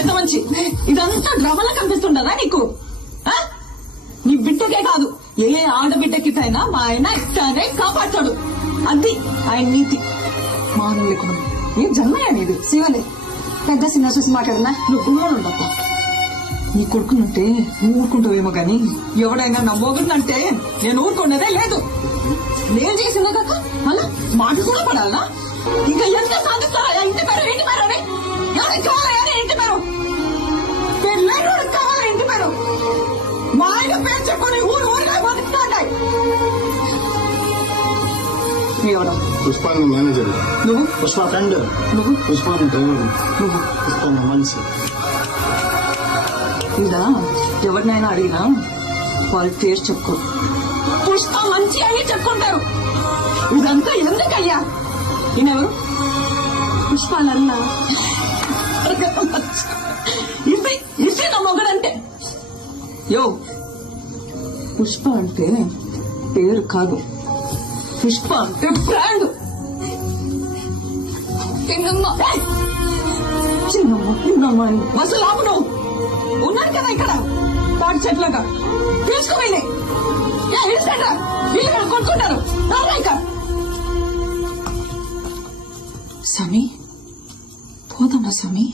పెద్ద మంచి ఇదంతా డ్రామాలా కనిపిస్తుండదా నీకు? నీ బిడ్డకే కాదు, ఏ ఆడబిడ్డకిటైనా మా ఆయన ఇట్టానే కాపాడతాడు. అది ఆయన నీతి. మానవులు లేకుండా ఏ జన్మయ్యా నీది? శివలే పెద్ద సినిమా చూసి మాట్లాడున్నా. నువ్వు గుమ్మలు ఉండప్ప. నీ కొడుకునంటే నువ్వు ఊరుకుంటావేమో గాని ఎవడైనా నా మొగుడినంటే నేను ఊరుకున్నదే లేదు. నేను చేసిందో కాక మళ్ళా మాట కూడా పడాలనా? ఇంకా ఎంత సాధిస్తారా? ఇంటి పేరు ఇంటి పేరు అని ఎవరికి కావాలా? ఇంటి పేరు పెళ్ళైనోడు కావాలా? ఇంటి పేరు మా ఆయన పేరు చెప్పుకొని ఊరు ఊరిగా బతుకుతాయి. ఎవరు? పుష్ప మేనేజర్. నువ్వు? పుష్ప ఫ్రెండ్. నువ్వు? పుష్ప డ్రైవర్. నువ్వు? పుష్ప మనిషి. ఇదా ఎవరినైనా అడిగినా వాళ్ళ పేరు చెప్పుకో. పుష్ప మంచి అని చెప్పుకుంటారు. ఇదంతా ఎందుకయ్యా? ఈయనెవరు? పుష్పాలన్నా ఇది ఇది నా మొగడంటే. యో, పుష్ప అంటే పేరు కాదు, పుష్ప అంటే బ్రాండ్. చిన్నమ్మ అసలు ఆపు. నువ్వు ఉన్నారు కదా ఇక్కడ తాటి చెట్లుగా తీసుకోవాలి. వీళ్ళు కొనుక్కుంటారు. స్వామి పోదామా స్వామి?